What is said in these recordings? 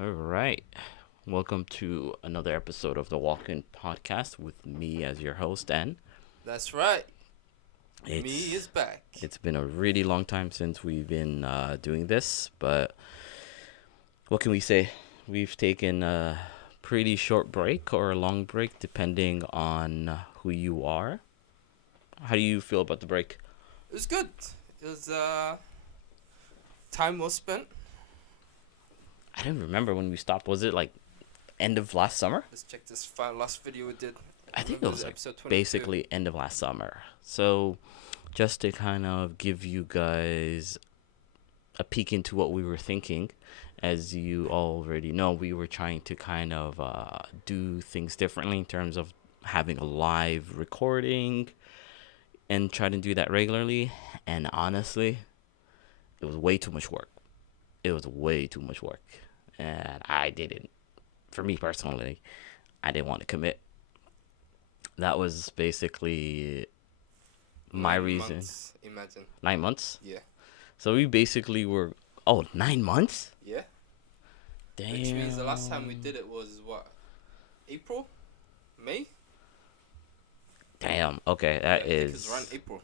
All right. Welcome to another episode of the Walk In Podcast with me as your host, and That's right. Me is it's back. it's been a really long time since we've been doing this, but what can we say? We've taken a pretty short break or a long break, depending on who you are. How do you feel about the break? It was good. It was time well spent. I don't remember when we stopped. Was it like end of last summer? Let's check this last video we did. I think it Remember was the like episode 22? basically end of last summer. So just to kind of give you guys a peek into what we were thinking, as you already know, we were trying to kind of do things differently in terms of having a live recording and try to do that regularly. And honestly, it was way too much work. It was way too much work. And I didn't, for me personally, I didn't want to commit. That was basically my Nine reason. months, imagine. 9 months. Yeah. So we basically were 9 months. Yeah. Damn. Which means the last time we did it was what? April? May? Damn. Okay, that I think it is was around April.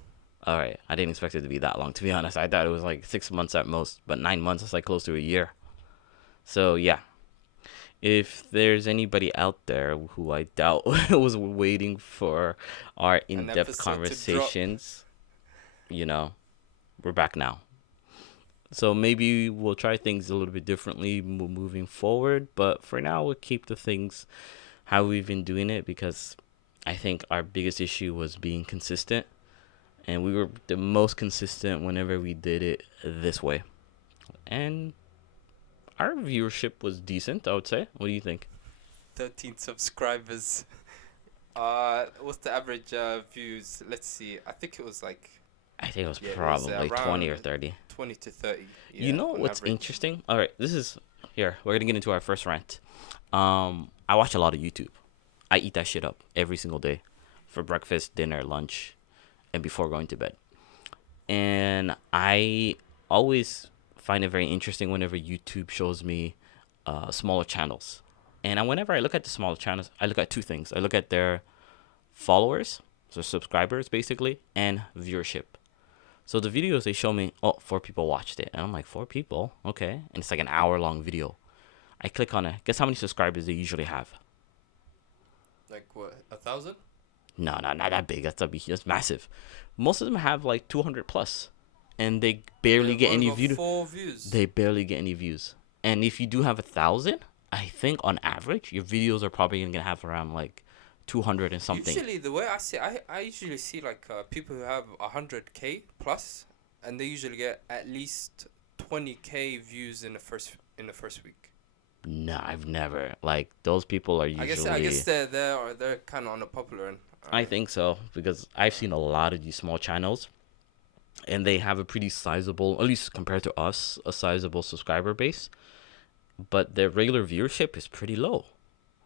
all right. I didn't expect it to be that long. To be honest, I thought it was like 6 months at most, but 9 months is like close to a year. So yeah, if there's anybody out there who I doubt was waiting for our in-depth episode to drop. conversations, we're back now. So maybe we'll try things a little bit differently moving forward, but for now we'll keep the things how we've been doing it because I think our biggest issue was being consistent, and we were the most consistent whenever we did it this way. And our viewership was decent, I would say. What do you think? 13 subscribers. What's the average views? Let's see. I think it was like I think it was Yeah, it was, probably 20 or 30. 20 to 30. You know on what's average. interesting? All right, this is here. We're gonna get into our first rant. I watch a lot of YouTube. I eat that shit up every single day, for breakfast, dinner, lunch, and before going to bed. And I always find it very interesting whenever YouTube shows me smaller channels. And whenever I look at the smaller channels, I look at two things. I look at their followers, so subscribers basically, and viewership. So the videos they show me, 4 people watched it. And I'm like, 4 people? Okay. And it's like an hour-long video. I click on it. Guess how many subscribers they usually have? Like what? 1,000? No, not that big. That's massive. Most of them have like 200 plus. And they barely They've get only any got views. 4 views. They barely get any views. And if you do have 1,000, I think on average, your videos are probably going to have around like 200 and something. Usually, the way I see, I usually see like people who have 100K plus, and they usually get at least 20K views in the first week. No, I've never. Like, those people are usually... I guess they're kind of on the popular end. I think so, because I've seen a lot of these small channels, and they have a pretty sizable, at least compared to us, a sizable subscriber base, but their regular viewership is pretty low.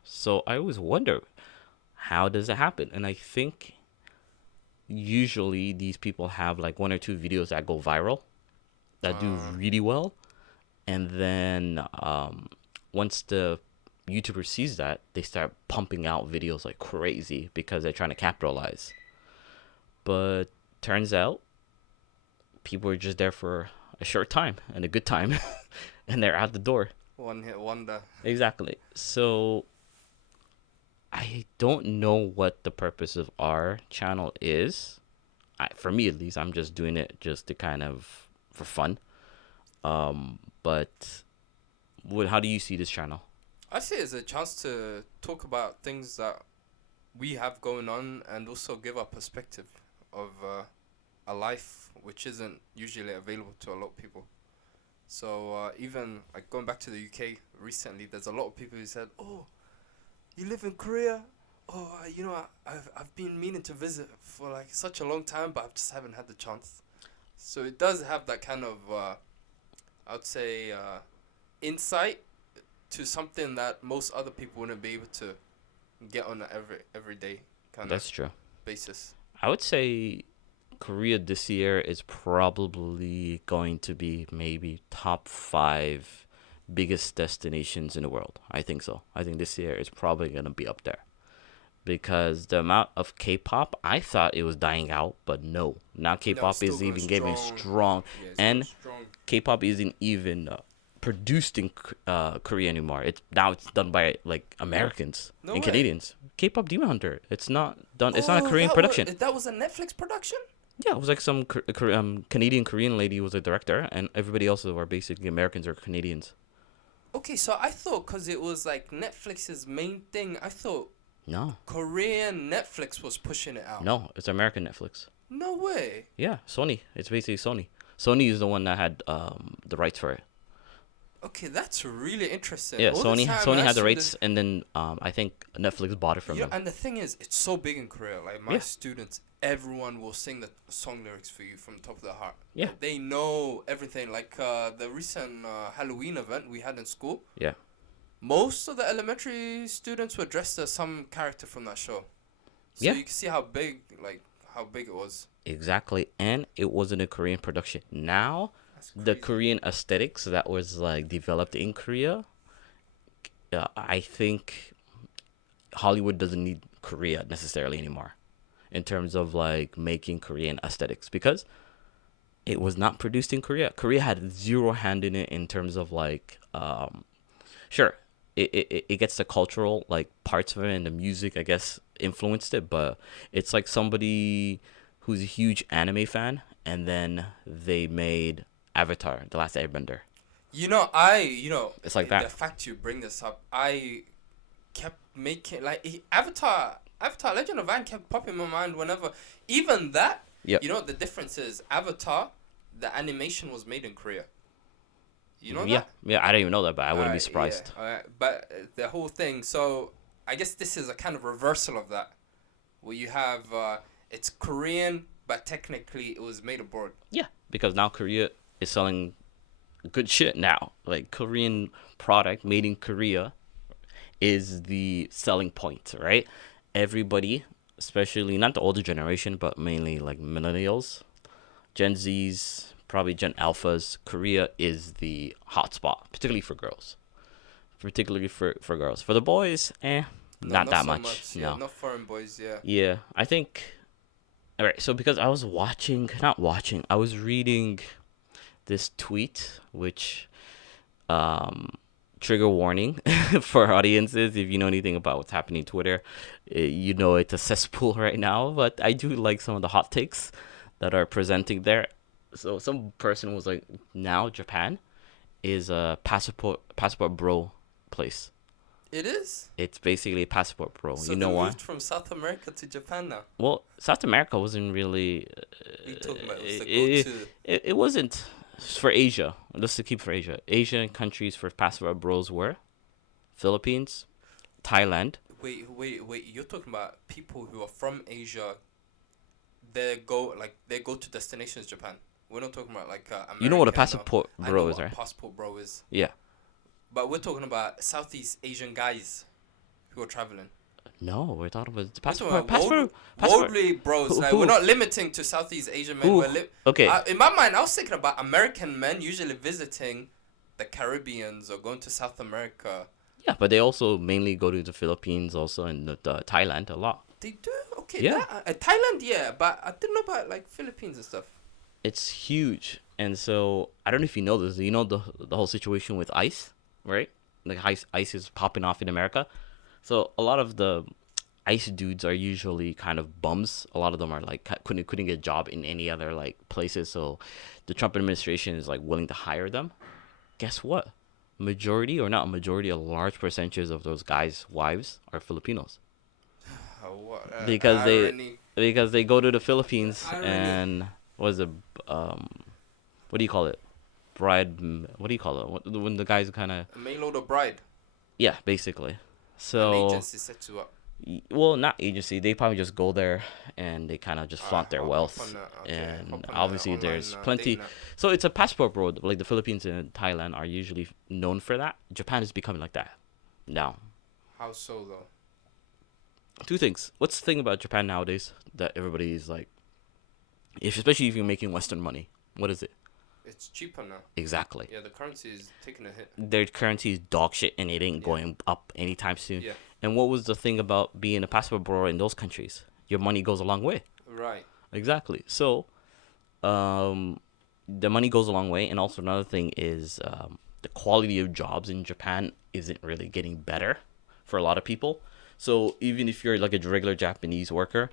So I always wonder, how does it happen? And I think usually these people have like 1 or 2 videos that go viral, that do really well, and then once the YouTuber sees that, they start pumping out videos like crazy because they're trying to capitalize. But turns out people are just there for a short time and a good time and they're out the door. One hit wonder. Exactly. So I don't know what the purpose of our channel is. For me at least, I'm just doing it just to kind of for fun. But how do you see this channel? I see it as a chance to talk about things that we have going on and also give our perspective of a life which isn't usually available to a lot of people. So even like going back to the UK recently, there's a lot of people who said, "Oh, you live in Korea? Oh, I've been meaning to visit for like such a long time, but I just haven't had the chance." So it does have that kind of, I would say, insight to something that most other people wouldn't be able to get on an everyday kind That's of true. basis. I would say Korea this year is probably going to be maybe top 5 biggest destinations in the world. I think so. I think this year is probably gonna be up there because the amount of K-pop, I thought it was dying out, but no. Now No, it's K-pop still is going even getting strong. strong, Yeah, it's going and strong. K-pop isn't even produced in Korea anymore. It's done by like Americans No and way. Canadians. K-pop Demon Hunter. It's not done. It's not a Oh, Korean production. that was a Netflix production? Yeah, it was like some Canadian Korean lady was a director, and everybody else are basically Americans or Canadians. Okay, so I thought because it was like Netflix's main thing, I thought No, Korean Netflix was pushing it out. no, it's American Netflix. No way. Yeah, Sony. It's basically Sony. Sony is the one that had the rights for it. Okay, that's really interesting. Yeah, All this time, Sony I had the assumed rights, and then I think Netflix bought it from them. and the thing is, it's so big in Korea. Like my Yeah. students, everyone will sing the song lyrics for you from the top of their heart. Yeah. Like, they know everything. Like the recent Halloween event we had in school. Yeah. Most of the elementary students were dressed as some character from that show. So Yeah. you can see how big it was. Exactly, and it wasn't a Korean production. Now That's the crazy. Korean aesthetics that was like developed in Korea, I think Hollywood doesn't need Korea necessarily anymore in terms of like making Korean aesthetics because it was not produced in Korea. Korea had zero hand in it in terms of like sure, it gets the cultural like parts of it and the music I guess influenced it, but it's like somebody who's a huge anime fan and then they made Avatar, The Last Airbender. It's like that. The fact you bring this up, I kept making like Avatar Legend of Aang kept popping in my mind whenever even that. Yep. You know what the difference is? Avatar, the animation was made in Korea. You know Yeah, that? yeah, I didn't even know that, but I wouldn't be Alright, surprised. Yeah, alright. But the whole thing, so I guess this is a kind of reversal of that, where you have it's Korean, but technically it was made abroad. Yeah, because now Korea is selling good shit now. Like Korean product made in Korea is the selling point, right? Everybody, especially not the older generation, but mainly like millennials, Gen Zs, probably Gen Alphas, Korea is the hotspot, particularly for girls. Particularly for girls. For the boys, No, not that so much. Yeah, No. not foreign boys. Yeah. Yeah, I think. All right, so because I was I was reading this tweet, which, trigger warning for audiences. If you know anything about what's happening on Twitter, you know it's a cesspool right now. But I do like some of the hot takes that are presenting there. So some person was like, now Japan is a passport bro place. It is. It's basically a passport bro. So you know they why? moved from South America to Japan now. Well, South America wasn't really. What are you talking about? It was the it, go-to. it wasn't for Asia. Let's to keep for Asia. Asian countries for passport bros were Philippines, Thailand. Wait. You're talking about people who are from Asia. They go to destinations Japan. We're not talking about like American. You know what a or- passport I know bro is, what a right? passport bro is. Yeah. But we're talking about Southeast Asian guys who are traveling. No, we're talking about We're talking about passport. worldly bros. Who- Like who? we're not limiting to Southeast Asian men. Who? Okay. In my mind, I was thinking about American men usually visiting the Caribbeans or going to South America. Yeah, but they also mainly go to the Philippines, also, and the Thailand a lot. They do okay. Yeah. Thailand, yeah, but I didn't know about like Philippines and stuff. It's huge, and so I don't know if you know this. You know the whole situation with ICE, right? Like ICE is popping off in America, so a lot of the ICE dudes are usually kind of bums. A lot of them are like couldn't get a job in any other like places. So the Trump administration is like willing to hire them. Guess what? Majority or not a majority, a large percentage of those guys' wives are Filipinos because irony. they go to the Philippines Irony. and what is it? What do you call it? Bride. What do you call it? When the guys kind of A mail order bride. yeah, basically. An So agency set you up. well, not agency. They probably just go there and they kind of just flaunt their Hop wealth. on that, okay, And hop on obviously, that online, there's plenty. dating app. So it's a passport bro. Like the Philippines and Thailand are usually known for that. Japan is becoming like that now. How so though? Two things. What's the thing about Japan nowadays that everybody's like, especially if you're making Western money? What is it? It's cheaper now. Exactly. Yeah, the currency is taking a hit. Their currency is dog shit and it ain't Yeah. going up anytime soon. Yeah. And what was the thing about being a passport bro in those countries? Your money goes a long way. Right. Exactly. So, the money goes a long way. And also another thing is the quality of jobs in Japan isn't really getting better for a lot of people. So even if you're like a regular Japanese worker,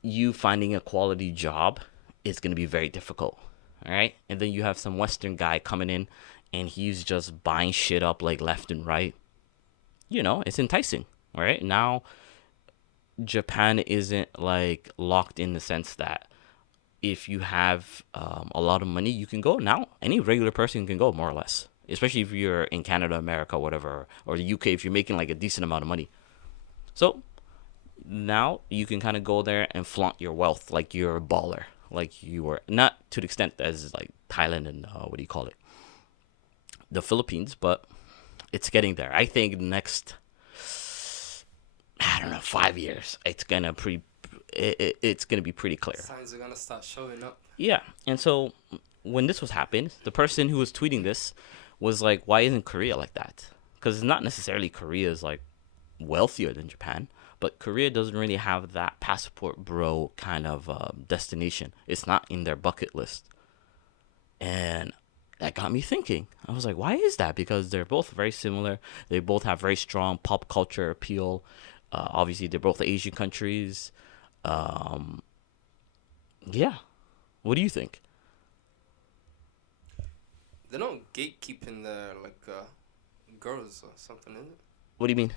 you finding a quality job is going to be very difficult. All right. And then you have some Western guy coming in and he's just buying shit up like left and right. You know, it's enticing. All right. Now, Japan isn't like locked in the sense that if you have a lot of money, you can go. Now, any regular person can go, more or less. Especially if you're in Canada, America, whatever, or the UK, if you're making like a decent amount of money. So now you can kind of go there and flaunt your wealth like you're a baller, like you were not to the extent as like Thailand and what do you call it, the Philippines, but it's getting there. I think next, I don't know, 5 years, it's gonna be pretty clear. Signs are gonna start showing up. Yeah, and so when this was happening, the person who was tweeting this was like, "Why isn't Korea like that?" Because it's not necessarily Korea is like wealthier than Japan, but Korea doesn't really have that passport bro kind of destination. It's not in their bucket list, and that got me thinking. I was like, "Why is that?" Because they're both very similar. They both have very strong pop culture appeal. Obviously, they're both Asian countries. Um, yeah. What do you think? They're not gatekeeping the girls or something, is it? What do you mean?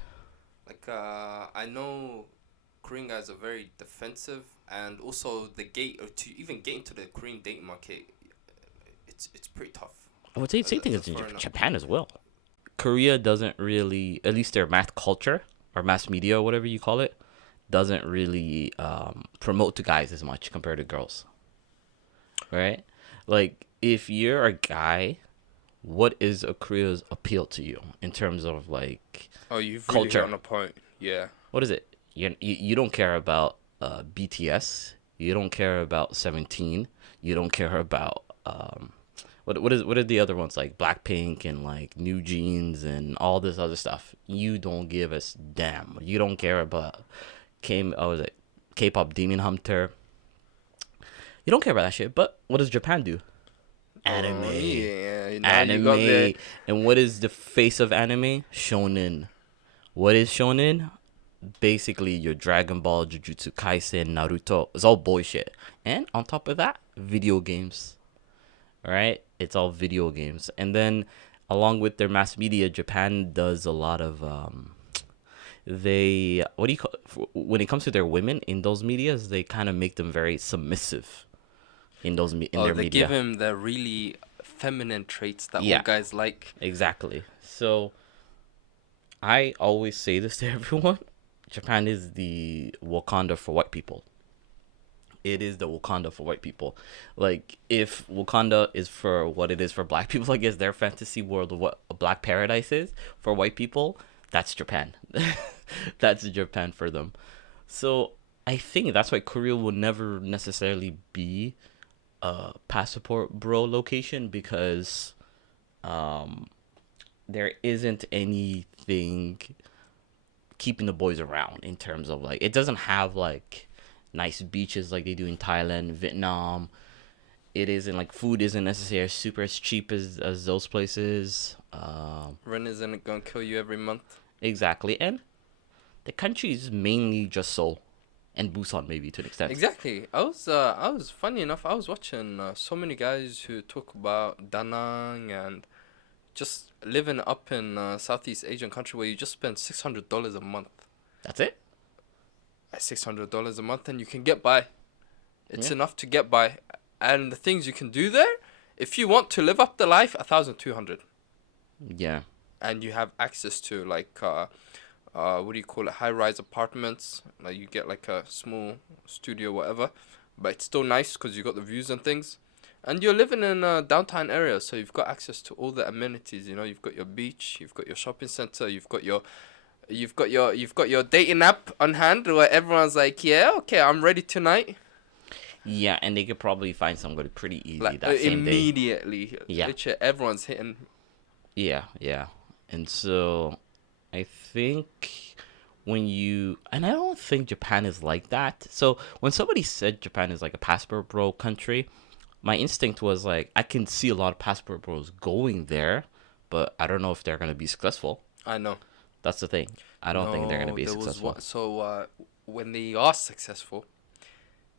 I know Korean guys are very defensive, and also the gate or to even get into the Korean dating market, it's pretty tough. I would say the same thing As as a in foreigner. Japan as well. Korea doesn't really, at least their mass culture or mass media or whatever you call it, doesn't really promote to guys as much compared to girls. Right? Like, if you're a guy, what is a Korea's appeal to you in terms of like Oh, you've really hit culture? on a point. Yeah. What is it? You don't care about BTS. You don't care about 17. You don't care about what are the other ones like Blackpink and like New Jeans and all this other stuff. You don't give a damn. You don't care about K-pop Demon Hunter. You don't care about that shit. But what does Japan do? Anime. Oh, yeah. Now Anime. you got the And what is the face of anime? Shonen. What is shonen? Basically your Dragon Ball, Jujutsu Kaisen, Naruto. It's all bullshit. And on top of that, video games. Right? It's all video games. And then along with their mass media, Japan does a lot of they what do you call when it comes to their women in those medias, they kind of make them very submissive in their they media. give him the really feminine traits that Yeah. all guys like. Exactly. So I always say this to everyone. Japan is the Wakanda for white people. It is the Wakanda for white people. Like, if Wakanda is for what it is for black people, I guess their fantasy world of what a black paradise is for white people, that's Japan. That's Japan for them. So I think that's why Korea will never necessarily be a passport bro location, because there isn't anything keeping the boys around in terms of like, it doesn't have like nice beaches like they do in Thailand, Vietnam. It isn't like, food isn't necessarily super as cheap as those places. Rent isn't gonna kill you every month. Exactly. And the country is mainly just Seoul and Busan, maybe to an extent. Exactly. I was funny enough. I was watching so many guys who talk about Da Nang and just living up in Southeast Asian country where you just spend $600 a month. That's it. $600 a month and you can get by. It's Yeah. enough to get by, and the things you can do there, if you want to live up the life, 1,200, Yeah. and you have access to like what do you call it, high-rise apartments. Like you get like a small studio, whatever, but it's still nice because you got the views and things. And you're living in a downtown area, so you've got access to all the amenities. You know, you've got your beach, you've got your shopping center, you've got your dating app on hand where everyone's like, yeah, okay, I'm ready tonight. Yeah, and they could probably find somebody pretty easy Like that same day. immediately. Yeah, Literally, everyone's hitting. yeah. And so I think and I don't think Japan is like that. So when somebody said Japan is like a passport bro country, my instinct was like, I can see a lot of passport bros going there, but I don't know if they're gonna be successful. I know. That's the thing. I don't think they're gonna No, be there was successful. one. So when they are successful,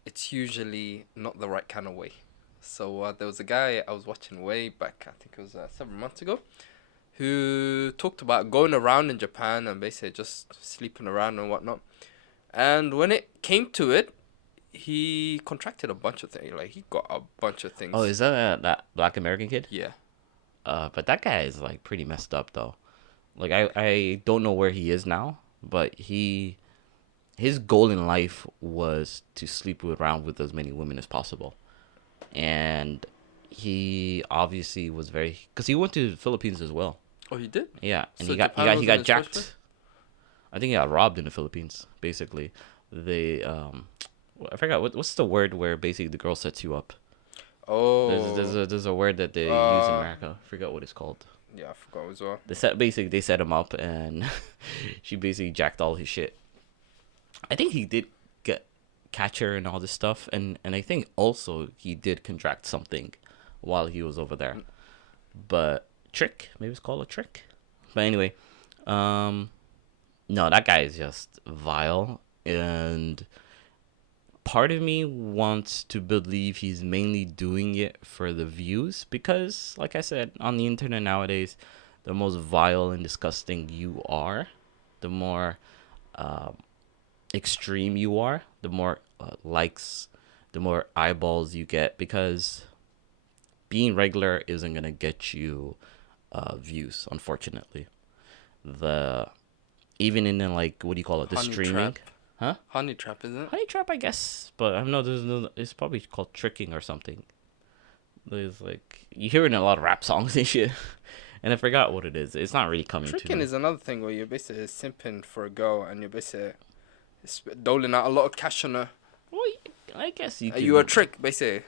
it's usually not the right kind of way. So there was a guy I was watching way back, I think it was 7 months ago, who talked about going around in Japan and basically just sleeping around and whatnot. And when it came to it, he contracted a bunch of things. Like he got a bunch of Oh, things. is that Black American kid? Yeah. But that guy is like pretty messed up though. Like I don't know where he is now, but his goal in life was to sleep around with as many women as possible, and he obviously was very because he went to the Philippines as well. Oh, he did. Yeah, and So Japan he wasn't got his first place? jacked. I think he got robbed in the Philippines. Basically, they I forgot what's the word where basically the girl sets you up. Oh. There's a word that they use in Uh. America. I forgot what it's called. Yeah, I forgot as well. They set him up and she basically jacked all his shit. I think he did get catch her and all this stuff, and I think also he did contract something while he was over there. But trick, maybe it's called a trick. But anyway, no, that guy is just vile, and part of me wants to believe he's mainly doing it for the views because, like I said, on the internet nowadays, the most vile and disgusting you are, the more extreme you are, the more likes, the more eyeballs you get because being regular isn't gonna get you views, unfortunately. The even in the, like, what do you call it, the Honey streaming, trap. huh? Honey trap, isn't it? Honey trap, I guess, but I know there's no. It's probably called tricking or something. There's like you hear it in a lot of rap songs and shit, and I forgot what it is. It's not really coming to Tricking me. is another thing where you're basically simping for a girl and you're basically doling out a lot of cash on her. Well, I guess you. You a trick, basically.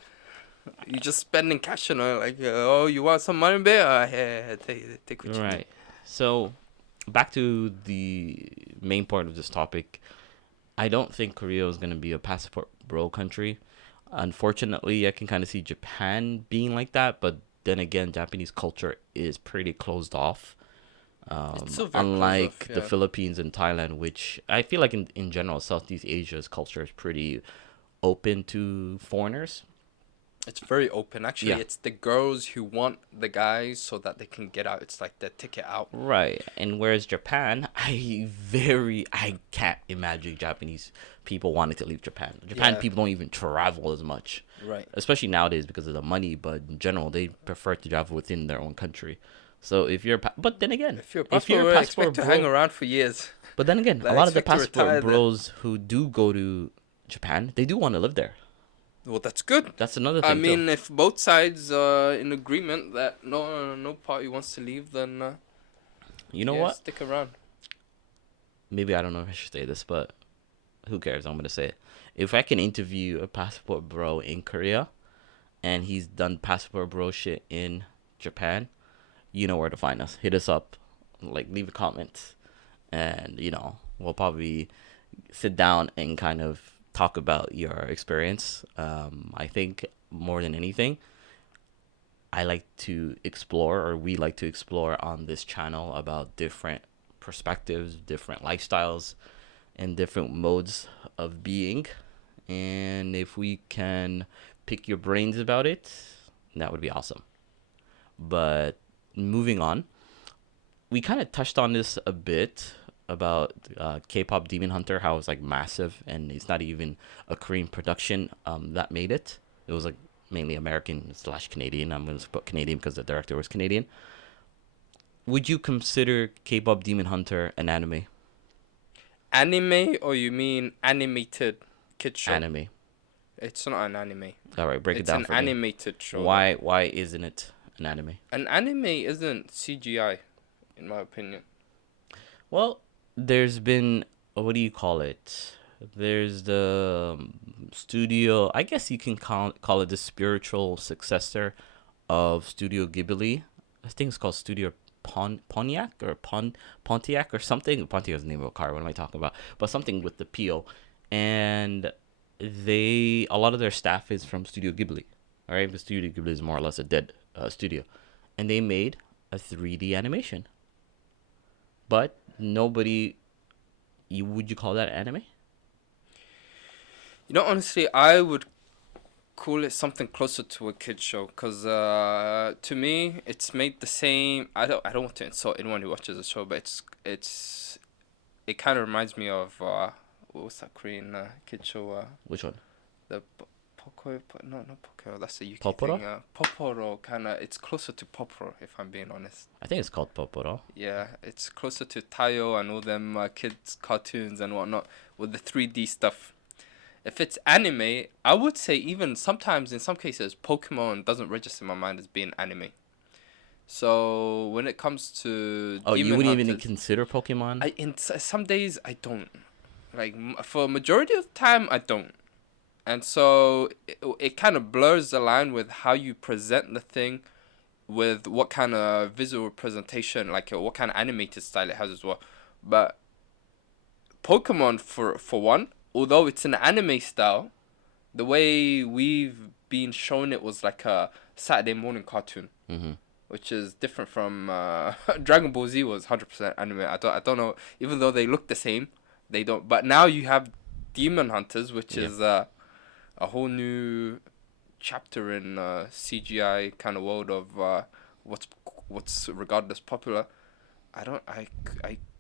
You just spending cash on her, like, oh, you want some money, babe? Here, take what you need. Right. So, back to the main part of this topic. I don't think Korea is gonna be a passport bro country. Unfortunately, I can kind of see Japan being like that, but then again, Japanese culture is pretty closed off. It's still very closed Unlike off, the yeah. Philippines and Thailand, which I feel like in general, Southeast Asia's culture is pretty open to foreigners. It's very open. Actually, Yeah. it's the girls who want the guys so that they can get out. It's like their ticket out. Right. And whereas Japan, I can't imagine Japanese people wanting to leave Japan. Japan Yeah. people don't even travel as much, Right. especially nowadays because of the money, but in general, they prefer to travel within their own country. So if you're but then again, If you're a if you're passport, a bro, passport expect to bro, hang around for years. but then again, Like, a lot of the expect to retire passport there. bros who do go to Japan, they do want to live there. Well, that's good. That's another I thing mean, too. if both sides are in agreement that no party wants to leave, then You know yeah, what? stick around. Maybe I don't know if I should say this, but who cares? I'm gonna say it. If I can interview a passport bro in Korea and he's done passport bro shit in Japan, you know where to find us. Hit us up, like leave a comment, and we'll probably sit down and kind of talk about your experience. I think more than anything, I like to explore, or we like to explore on this channel about different perspectives, different lifestyles, and different modes of being. And if we can pick your brains about it, that would be awesome. But moving on, we kind of touched on this a bit about K-pop Demon Hunter, how it's like massive, and it's not even a Korean production that made it. It was like mainly American/Canadian. I'm going to put Canadian because the director was Canadian. Would you consider K-pop Demon Hunter an anime? Anime, or you mean animated kid show? Anime. It's not an anime. All right, break it It's down an for me. animated show. Why isn't it an anime? An anime isn't CGI, in my opinion. Well, there's been what do you call it? There's the studio. I guess you can call it the spiritual successor of Studio Ghibli. I think it's called Studio Pontiac or Pontiac or something. Pontiac is the name of a car. What am I talking about? But something with the P-O. And a lot of their staff is from Studio Ghibli. All right, but Studio Ghibli is more or less a dead studio, and they made a 3D animation. But nobody, would you call that anime? You know, honestly, I would call it something closer to a kid show, because to me it's made the same. I don't want to insult anyone who watches the show, but it kind of reminds me of what's that Korean kid show? Which one? The Pokoi, no, not Pokoi. That's a UK Poporo? thing. Poporo kind of. It's closer to Poporo, if I'm being honest. I think it's called Poporo. Yeah, it's closer to Tayo and all them kids cartoons and whatnot with the 3D stuff. If it's anime, I would say even sometimes in some cases Pokemon doesn't register in my mind as being anime. So when it comes to Oh, you Demon wouldn't even Hunters, consider Pokemon? some days I don't. Like for a majority of the time I don't. And so it kind of blurs the line with how you present the thing, with what kind of visual presentation, like what kind of animated style it has as well. But Pokemon, for one, although it's an anime style, the way we've been shown it was like a Saturday morning cartoon, which is different from Dragon Ball Z was 100% anime. I don't know, even though they look the same, they don't. But now you have Demon Hunters, which is a whole new chapter in CGI kind of world of what's regarded as popular. I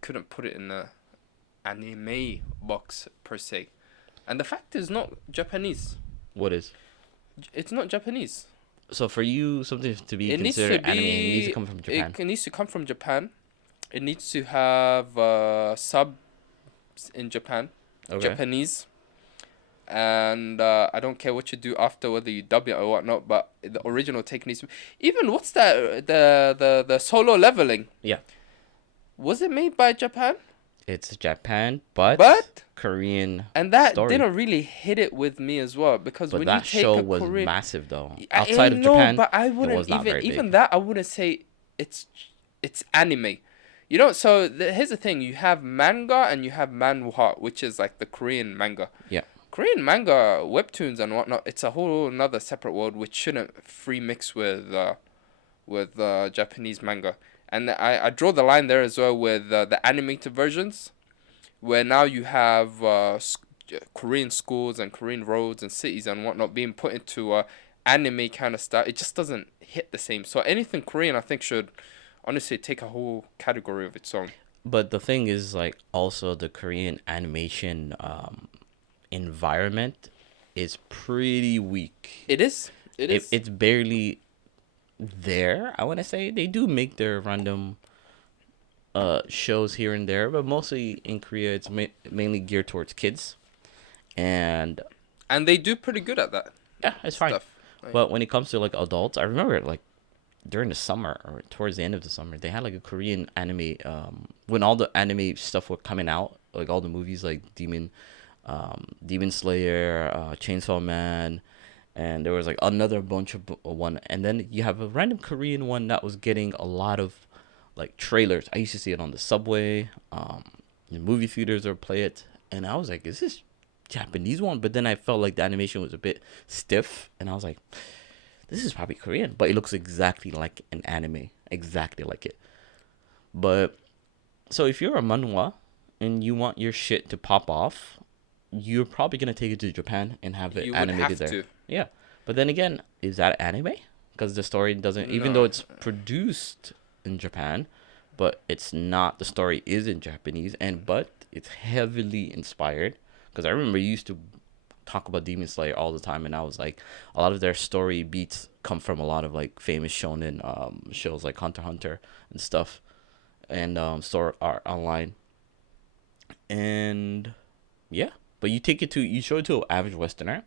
couldn't put it in the anime box per se, and the fact is not Japanese. What is? It's not Japanese. So for you, something to be It needs considered to be. anime, it needs to come from Japan. It needs to come from Japan. It needs to have subs in Japan, Okay. Japanese, and I don't care what you do after, whether you dub it or whatnot. But the original take needs to. Even what's that? The solo leveling. Yeah. Was it made by Japan? It's Japan, but Korean. And that story. didn't really hit it with me as well, because But when that you take show a was Korean, massive though. I Outside of know, Japan, but I it wouldn't was not very even big. that. I wouldn't say it's anime. You know, so here's the thing: you have manga and you have manhwa, which is like the Korean manga. Yeah. Korean manga, webtoons and whatnot. It's a whole another separate world which shouldn't free mix with Japanese manga. And I draw the line there as well with the animated versions, where now you have Korean schools and Korean roads and cities and whatnot being put into anime kind of style. It just doesn't hit the same. So anything Korean, I think, should honestly take a whole category of its own. But the thing is, like, also the Korean animation environment is pretty weak. It is. It's barely there. I want to say they do make their random shows here and there, but mostly in Korea it's mainly geared towards kids, and they do pretty good at that. yeah, it's fine. Stuff. Right. But when it comes to like adults, I remember like during the summer or towards the end of the summer, they had like a Korean anime. When all the anime stuff were coming out, like all the movies like Demon Slayer, Chainsaw Man, and there was like another bunch of one, and then you have a random Korean one that was getting a lot of like trailers. I used to see it on the subway, in movie theaters or play it, and I was like, is this Japanese one? But then I felt like the animation was a bit stiff, and I was like, this is probably Korean, but it looks exactly like an anime, exactly like it. But so if you're a manhwa and you want your shit to pop off, you're probably gonna take it to Japan and have it animated there. Yeah, but then again, is that anime? Because the story doesn't, even though it's produced in Japan, but it's not. The story is in Japanese, but it's heavily inspired. Because I remember you used to talk about Demon Slayer all the time, and I was like, a lot of their story beats come from a lot of like famous shonen shows like Hunter x Hunter and stuff, and Sword Art Online. And yeah, but you show it to an average Westerner.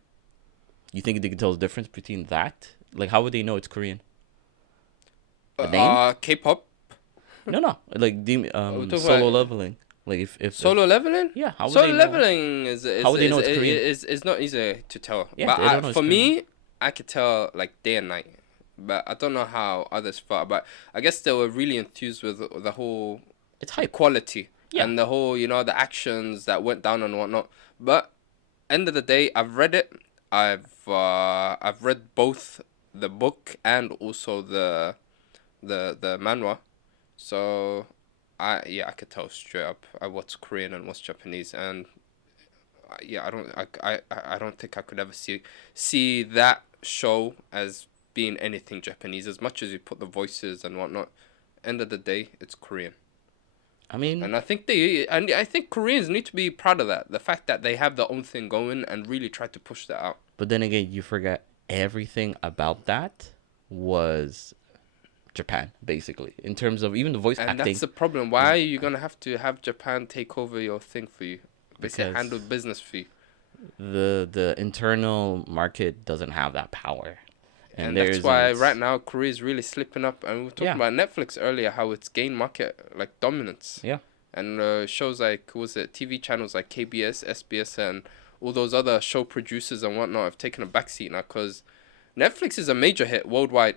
You think they can tell the difference between that? Like, how would they know it's Korean? The name? K-pop. No, like Solo Leveling. Like if Solo leveling. yeah, how would Solo they know? leveling is How would they know it's Korean? is not easy to tell. Yeah, But they don't know it's for Korean. me, I could tell like day and night. But I don't know how others felt. But I guess they were really enthused with the whole It's hype. quality Yeah. and the whole, the actions that went down and whatnot. But end of the day, I've read it. I've read both the book and also the manhwa. So I could tell straight up what's Korean and what's Japanese, and yeah, I don't think I could ever see that show as being anything Japanese. As much as you put the voices and whatnot, end of the day, it's Korean. I mean, And I think Koreans need to be proud of that. The fact that they have their own thing going and really try to push that out. but then again, you forget everything about that was Japan, basically, in terms of even the voice And acting. that's the problem. Why are you gonna have to have Japan take over your thing for you? Basically, Because handle business for you. the internal market doesn't have that power, And there that's isn't. why right now Korea is really slipping up. And we were talking Yeah. about Netflix earlier, how it's gained market like dominance. Yeah. And shows like TV channels like KBS, SBS, and all those other show producers and whatnot have taken a backseat now because Netflix is a major hit worldwide,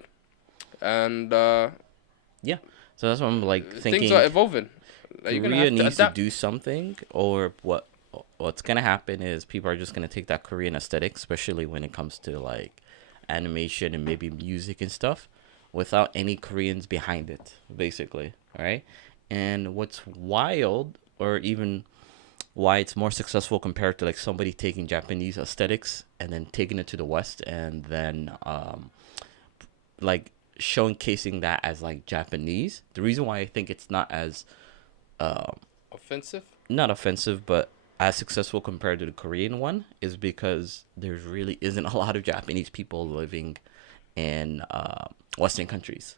and Yeah. So that's what I'm like things thinking. are evolving. Like, you're gonna Korea have to needs to adapt. do something, or what's gonna happen is people are just gonna take that Korean aesthetic, especially when it comes to like animation and maybe music and stuff, without any Koreans behind it, basically. All right. And what's wild, or even why it's more successful compared to like somebody taking Japanese aesthetics and then taking it to the West and then like showcasing that as like Japanese. The reason why I think it's not as Offensive. not offensive, but as successful compared to the Korean one is because there really isn't a lot of Japanese people living in Western countries.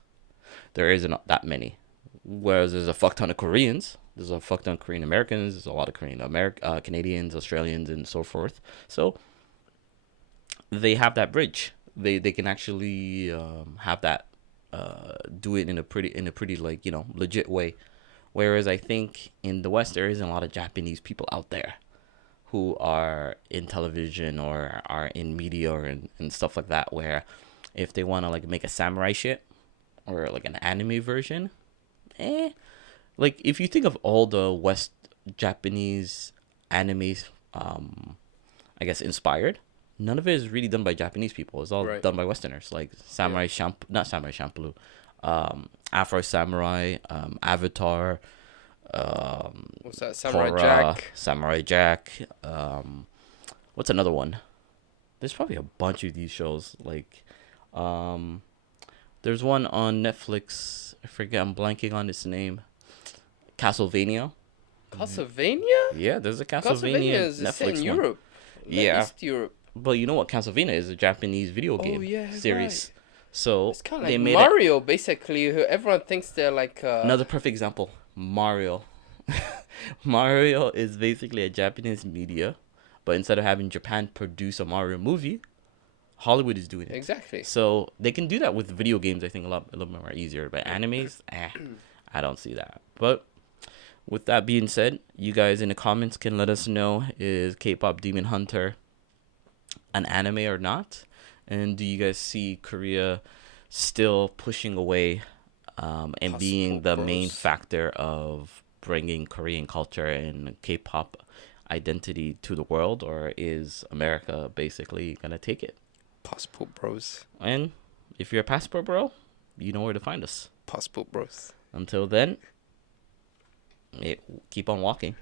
There isn't that many. Whereas there's a fuck ton of Koreans, there's a fuck ton of Korean Americans, there's a lot of Canadians, Australians, and so forth. So they have that bridge. They can actually have that do it in a pretty like legit way. Whereas I think in the West there isn't a lot of Japanese people out there who are in television or are in media and stuff like that. Where if they want to like make a samurai shit or like an anime version, like if you think of all the West Japanese animes, I guess inspired, none of it is really done by Japanese people. It's all Right. done by Westerners, like Samurai Champ, not Samurai Champloo, Afro Samurai, Avatar, What's that? Samurai Korra, Jack. Samurai Jack. What's another one? There's probably a bunch of these shows. Like, there's one on Netflix. I forget. I'm blanking on its name. Castlevania. Castlevania? Yeah, there's a Castlevania Castlevania is set Netflix in one. Europe. Yeah. East Europe. But you know what? Castlevania is a Japanese video game yeah, series. right. So It's kind of they like made Mario, basically. Who everyone thinks they're like. another perfect example. Mario. Mario is basically a Japanese media, but instead of having Japan produce a Mario movie, Hollywood is doing it. Exactly. So they can do that with video games. I think a little more easier. But animes, I don't see that. But with that being said, you guys in the comments can let us know, is K-pop Demon Hunter an anime or not? And do you guys see Korea still pushing away and being the main Bros. factor of bringing Korean culture and K-pop identity to the world, or is America basically gonna take it? Passport Bros. And if you're a passport bro, you know where to find us. Passport Bros. Until then, keep on walking.